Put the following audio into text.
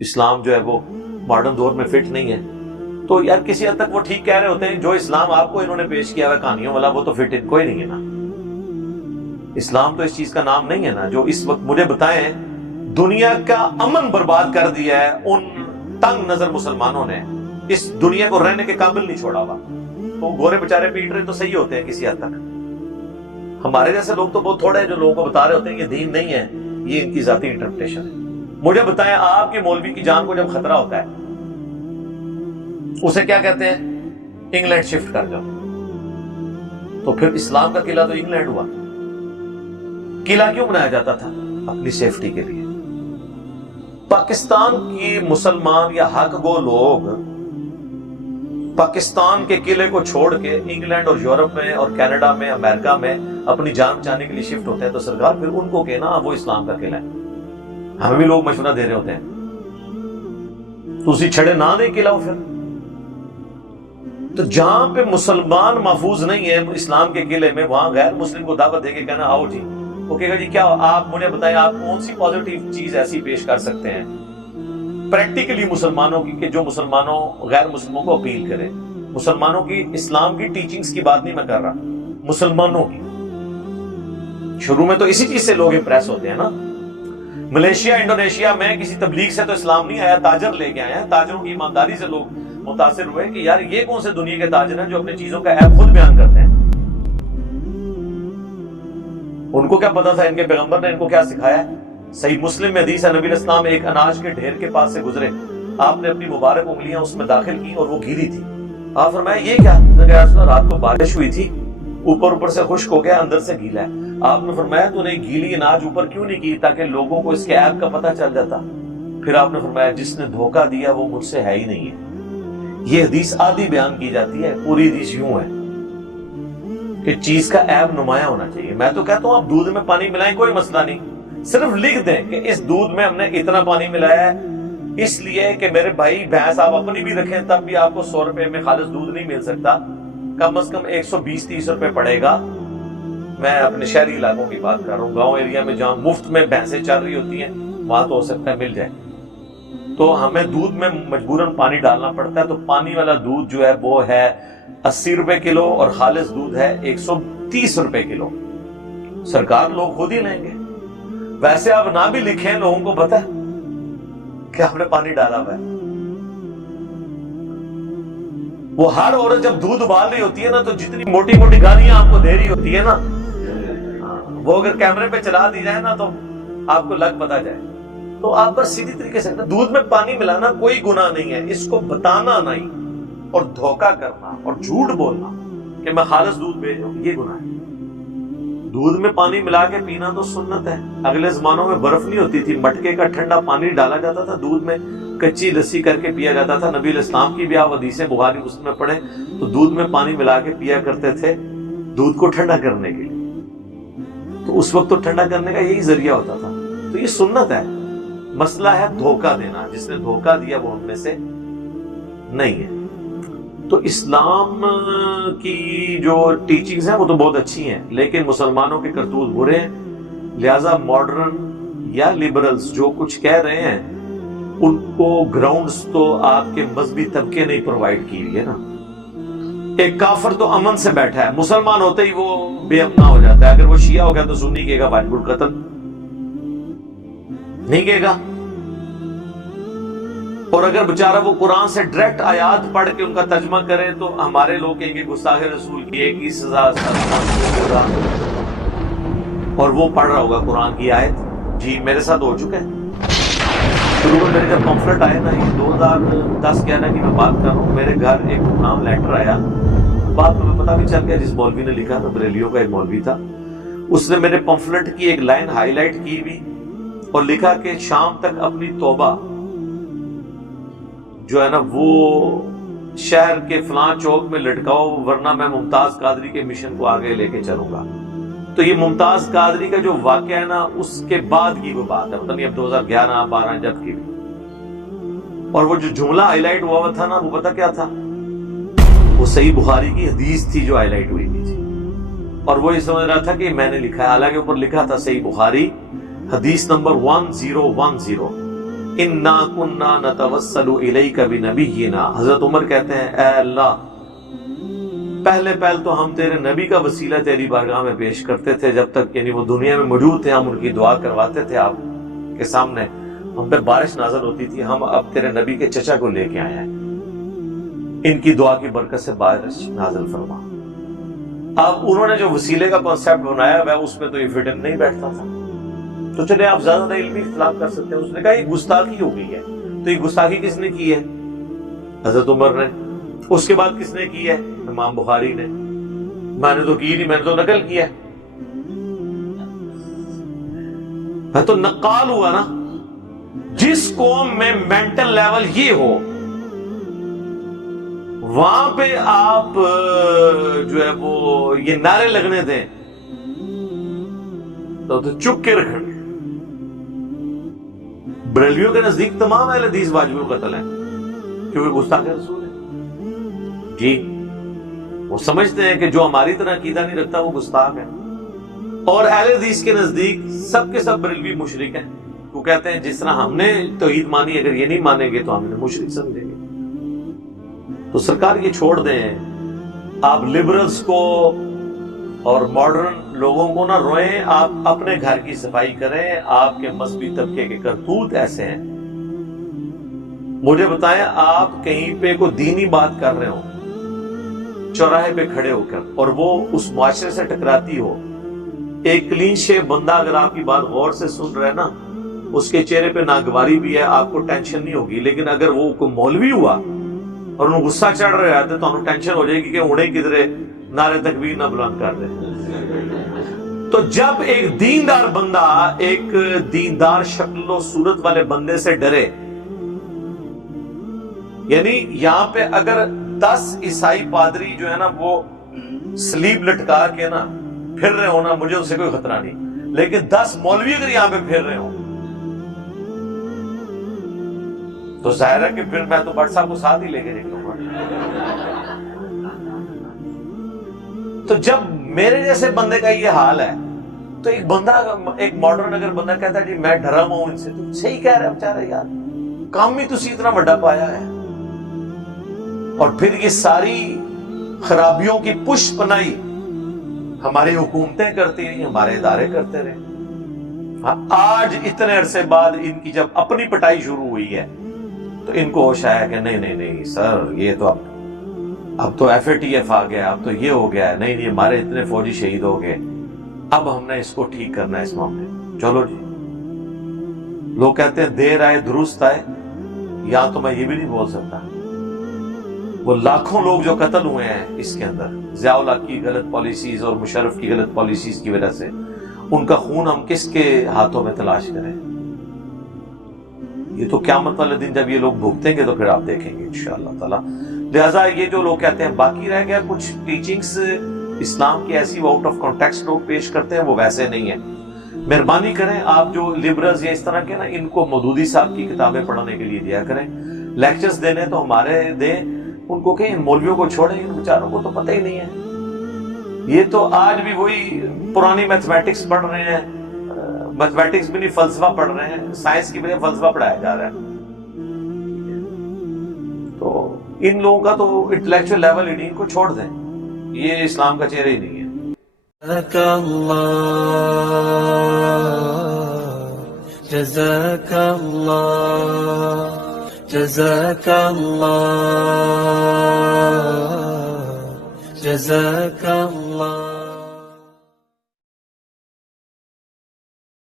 اسلام جو ہے وہ ماڈرن دور میں فٹ نہیں ہے. تو یار کسی حد تک وہ ٹھیک کہہ رہے ہوتے ہیں. جو اسلام آپ کو انہوں نے پیش کیا ہوا کہانیوں والا وہ تو فٹ ان کو ہی نہیں ہے نا. اسلام تو اس چیز کا نام نہیں ہے نا. جو اس وقت مجھے بتائیں دنیا کا امن برباد کر دیا ہے ان تنگ نظر مسلمانوں نے, اس دنیا کو رہنے کے قابل نہیں چھوڑا ہوا. تو گورے بےچارے پیٹ رہے تو صحیح ہوتے ہیں کسی حد تک. ہمارے جیسے لوگ تو بہت تھوڑے ہیں جو لوگوں کو بتا رہے ہوتے ہیں یہ دین نہیں ہے, یہ ان کی ذاتی انٹرپریٹیشن ہے. مجھے بتائیں آپ کے مولوی کی جان کو جب خطرہ ہوتا ہے اسے کیا کہتے ہیں؟ انگلینڈ شفٹ کر جاؤ. تو پھر اسلام کا قلعہ تو انگلینڈ ہوا. قلعہ کیوں بنایا جاتا تھا؟ اپنی سیفٹی کے لیے. پاکستان کی مسلمان یا حق گو لوگ پاکستان کے قلعے کو چھوڑ کے انگلینڈ اور یورپ میں اور کینیڈا میں امریکہ میں اپنی جان بچانے کے لیے شفٹ ہوتے ہیں, تو سرکار پھر ان کو کہنا وہ اسلام کا قلعہ ہے. ہمیں بھی لوگ مشورہ دے رہے ہوتے ہیں تو اسی چھڑے نہ دے قلعہ ہو. پھر تو جہاں پہ مسلمان محفوظ نہیں ہے اسلام کے قلعے میں, وہاں غیر مسلم کو دعوت دے کے کہنا آؤ جی. وہ کہے گا جی کیا آپ مجھے بتائیں آپ کون سی پازیٹیو چیز ایسی پیش کر سکتے ہیں پریکٹیکلی مسلمانوں کی کہ جو مسلمانوں غیر مسلموں کو اپیل کرے. مسلمانوں کی اسلام کی ٹیچنگز کی بات نہیں میں کر رہا, مسلمانوں کی. شروع میں تو اسی چیز سے لوگ امپریس ہوتے ہیں نا. ملیشیا انڈونیشیا میں کسی تبلیغ سے تو اسلام نہیں آیا, تاجر لے کے آئے ہیں. تاجروں کی ایمانداری سے لوگ متاثر ہوئے کہ یار یہ کون سے دنیا کے تاجر ہیں جو اپنی چیزوں کا عیب خود بیان کرتے ہیں. ان کو کیا پتا تھا ان کے پیغمبر نے ان کو کیا سکھایا ہے؟ صحیح مسلم میں حدیث ہے نبی اسلام ایک اناج کے ڈھیر کے پاس سے گزرے, آپ نے اپنی مبارک انگلیاں اس میں داخل کی اور وہ گیلی تھی. آپ فرمایا یہ کیا؟ رات کو بارش ہوئی تھی, اوپر سے خشک ہو گیا, اندر سے گیلا ہے. آپ نے فرمایا تو نے گیلی اناج اوپر کیوں نہیں کی تاکہ لوگوں کو اس کے عیب کا پتہ چل جاتا. پھر آپ نے فرمایا جس نے دھوکہ دیا وہ مجھ سے ہے ہی نہیں ہے. یہ حدیث آدھی بیان کی جاتی ہے, پوری حدیث یوں ہے کہ چیز کا عیب نمایاں ہونا چاہیے. میں تو کہتا ہوں آپ دودھ میں پانی ملائیں کوئی مسئلہ نہیں, صرف لکھ دیں کہ اس دودھ میں ہم نے اتنا پانی ملایا ہے اس لیے کہ میرے بھائی بھینس آپ اپنی بھی رکھیں تب بھی آپ کو 100 روپے میں خالص دودھ نہیں مل سکتا, کم از کم 120-130 روپے پڑے گا. میں اپنے شہری علاقوں کی بات کر رہا ہوں, گاؤں ایریا میں جہاں مفت میں بھینسیں چل رہی ہوتی ہیں وہاں تو ہو سکتا ہے مل جائے. تو ہمیں دودھ میں مجبوراً پانی ڈالنا پڑتا ہے. تو پانی والا دودھ جو ہے وہ ہے 80 روپے کلو اور خالص دودھ ہے 130 روپے کلو. سرکار لوگ خود ہی لیں گے. ویسے آپ نہ بھی لکھیں لوگوں کو پتہ ہے کہ ہم نے پانی ڈالا ہوا ہے. وہ ہر عورت جب دودھ ابال رہی ہوتی ہے نا تو جتنی موٹی موٹی گالیاں آپ کو دے رہی ہوتی ہے نا وہ اگر کیمرے پہ چلا دی جائے نا تو آپ کو لگ پتا جائے. تو آپ پر سیدھی طریقے سے دودھ میں پانی ملانا کوئی گناہ نہیں ہے, اس کو بتانا نہیں اور دھوکہ کرنا اور جھوٹ بولنا کہ میں خالص دودھ بھیج رہا ہوں یہ گناہ ہے. دودھ میں پانی ملا کے پینا تو سنت ہے. اگلے زمانوں میں برف نہیں ہوتی تھی, مٹکے کا ٹھنڈا پانی ڈالا جاتا تھا دودھ میں, کچی لسی کر کے پیا جاتا تھا. نبی علیہ السلام کی بھی آپ حدیثیں بخاری مسلم میں پڑھیں تو دودھ میں پانی ملا کے پیا کرتے تھے دودھ کو ٹھنڈا کرنے کے لیے. تو اس وقت تو ٹھنڈا کرنے کا یہی ذریعہ ہوتا تھا. تو یہ سنت ہے. مسئلہ ہے دھوکہ دینا, جس نے دھوکہ دیا وہ ہم میں سے نہیں ہے. تو اسلام کی جو ٹیچنگز ہیں وہ تو بہت اچھی ہیں لیکن مسلمانوں کے کرتوت برے ہیں. لہذا ماڈرن یا لبرلز جو کچھ کہہ رہے ہیں ان کو گراؤنڈز تو آپ کے مذہبی طبقے نے پرووائڈ کی ہے نا. ایک کافر تو امن سے بیٹھا ہے, مسلمان ہوتے ہی وہ بے امنا ہو جاتا ہے. اگر وہ شیعہ ہو گیا تو سنی کہے گا واجب القتل نہیں کہے گا. اور اگر بیچارہ وہ قرآن سے ڈائریکٹ آیات پڑھ کے ان کا ترجمہ کرے تو ہمارے لوگ کہیں گے گستاخ رسول کی ایک ہی سزا ہوگا, اور وہ پڑھ رہا ہوگا قرآن کی آیت. جی میرے ساتھ ہو چکا ہے. شروع میں میرے جب پمفلٹ آئے نا, یہ 2010-11 کی میں بات کر رہا ہوں, میرے گھر ایک نام لیٹر آیا. بعد میں پتا بھی چل گیا جس مولوی نے لکھا تھا, بریلیوں کا ایک مولوی تھا, اس نے میرے پمفلٹ کی ایک لائن ہائی لائٹ کی بھی اور لکھا کہ شام تک اپنی توبہ جو ہے نا وہ شہر کے فلاں چوک میں لٹکاؤ ورنہ میں ممتاز قادری کے مشن کو آگے لے کے چلوں گا. تو یہ ممتاز قادری کا جو واقعہ ہے نا اس کے بعد کی وہ بات ہے, مطلب یہ اب 2011-12 جب کی. اور وہ جو جملہ ہائی لائٹ ہوا تھا نا وہ پتہ کیا تھا, وہ صحیح بخاری کی حدیث تھی جو ہائی لائٹ ہوئی تھی. اور وہ یہ سمجھ رہا تھا کہ میں نے لکھا ہے, حالانکہ اوپر لکھا تھا صحیح بخاری حدیث نمبر 1010. انا کنا نتوسل الیک بنبینا، حضرت عمر کہتے ہیں اے اللہ پہلے تو ہم تیرے نبی کا وسیلہ تیری بارگاہ میں پیش کرتے تھے، جب تک یعنی وہ دنیا میں موجود تھے ہم ان کی دعا کرواتے تھے آپ کے سامنے، ہم پہ بارش نازل ہوتی تھی، ہم اب تیرے نبی کے چچا کو لے کے آئے ہیں، ان کی دعا کی برکت سے بارش نازل فرما۔ اب انہوں نے جو وسیلے کا کانسیپٹ بنایا ہے اس میں تو یہ فٹ نہیں بیٹھتا تھا، تو چلے آپ زیادہ علمی اختلاف کر سکتے ہیں۔ اس نے کہا یہ گستاخی ہو گئی ہے، تو یہ گستاخی کس نے کی ہے؟ حضرت عمر نے۔ اس کے بعد کس نے کی ہے؟ امام بخاری نے۔ میں نے تو کی نہیں، میں نے تو نقل کیا ہے، میں تو نقال ہوا نا۔ جس قوم میں مینٹل لیول یہ ہو وہاں پہ آپ جو ہے وہ یہ نعرے لگنے دیں تو چپ کے رکھیں۔ بریلویوں کے نزدیک تمام اہل حدیث واجب القتل ہیں کیونکہ گستاخ رسول ہے جی، وہ سمجھتے ہیں کہ جو ہماری طرح عقیدہ نہیں رکھتا وہ گستاخ ہے، اور اہل حدیث کے نزدیک سب کے سب بریلوی مشرک ہیں۔ وہ کہتے ہیں جس طرح ہم نے توحید مانی، اگر یہ نہیں مانیں گے تو ہم انہیں مشرک سمجھیں گے۔ تو سرکار یہ چھوڑ دیں، آپ لبرلز کو اور ماڈرن لوگوں کو نہ روئیں، آپ اپنے گھر کی صفائی کریں۔ آپ کے مذہبی طبقے کے کرتوت ایسے ہیں، مجھے بتائیں آپ کہیں پہ کوئی دینی بات کر رہے ہو چوراہے پہ کھڑے ہو کر اور وہ اس معاشرے سے ٹکراتی ہو، ایک کلین شیو بندہ اگر آپ کی بات غور سے سن رہا ہے نا، اس کے چہرے پہ ناگواری بھی ہے، آپ کو ٹینشن نہیں ہوگی، لیکن اگر وہ کوئی مولوی ہوا اور انہوں غصہ چڑھ رہے آتے تو انہوں ٹینشن ہو جائے گی کہ انہیں کدھرے نعرے تکبیر نہ بلند کر دیں۔ تو جب ایک دیندار بندہ ایک دیندار شکل و صورت والے بندے سے ڈرے، یعنی یہاں پہ اگر 10 عیسائی پادری جو ہے نا وہ سلیب لٹکا کے نا پھر رہے ہونا، مجھے ان سے کوئی خطرہ نہیں، لیکن 10 مولوی اگر یہاں پہ پھر رہے ہوں تو ظاہر ہے کہ پھر میں تو بٹ صاحب کو ساتھ ہی لے کے نکلوں گا۔ تو جب میرے جیسے بندے کا یہ حال ہے تو ایک بندہ، ایک ماڈرن اگر بندہ کہتا ہے جی میں ڈرا ہوں ان سے، تو صحیح کہہ رہا ہے بیچارہ، یار کام بھی تسی اتنا بڑا پایا ہے، اور پھر یہ ساری خرابیوں کی پش پنائی ہماری حکومتیں کرتی رہی، ہمارے ادارے کرتے رہے۔ آج اتنے عرصے بعد ان کی جب اپنی پٹائی شروع ہوئی ہے تو ان کو ہوش آیا کہ نہیں سر، یہ تو اب تو FATF آ گیا، اب تو یہ ہو گیا ہے، نہیں ہمارے اتنے فوجی شہید ہو گئے، اب ہم نے اس کو ٹھیک کرنا ہے اس معاملے میں، چلو جی۔ لوگ کہتے ہیں دیر آئے درست آئے، یہاں تو میں یہ بھی نہیں بول سکتا، وہ لاکھوں لوگ جو قتل ہوئے ہیں اس کے اندر ضیاء الحق کی غلط پالیسیز اور مشرف کی غلط پالیسیز کی وجہ سے، ان کا خون ہم کس کے ہاتھوں میں تلاش کریں؟ یہ تو قیامت والے دن جب یہ لوگ بھگتیں گے تو پھر آپ دیکھیں گے انشاءاللہ تعالیٰ۔ لہٰذا یہ جو لوگ کہتے ہیں باقی رہ گیا کچھ ٹیچنگز اسلام کی ایسی وہ آؤٹ آف کانٹیکسٹ لوگ پیش کرتے ہیں، وہ ویسے نہیں ہیں۔ مہربانی کریں آپ جو لبرلز یا اس طرح کے نا، ان کو مودودی صاحب کی کتابیں پڑھنے کے لیے دیا کریں، لیکچرز دینے تو ہمارے دیں، ان کو کہیں ان مولویوں کو چھوڑیں، ان بیچاروں کو تو پتہ ہی نہیں ہے۔ یہ تو آج بھی وہی پرانی میتھمیٹکس پڑھ رہے ہیں، میتھمیٹکس بھی نہیں فلسفہ پڑھ رہے ہیں، سائنس کی بجائے فلسفہ پڑھایا جا رہا ہے۔ تو ان لوگوں کا تو انٹلیکچوئل لیول ہی نہیں، ان کو چھوڑ دیں، یہ اسلام کا چہرہ ہی نہیں ہے۔ جزاک اللہ، جزاک اللہ، جزاک اللہ۔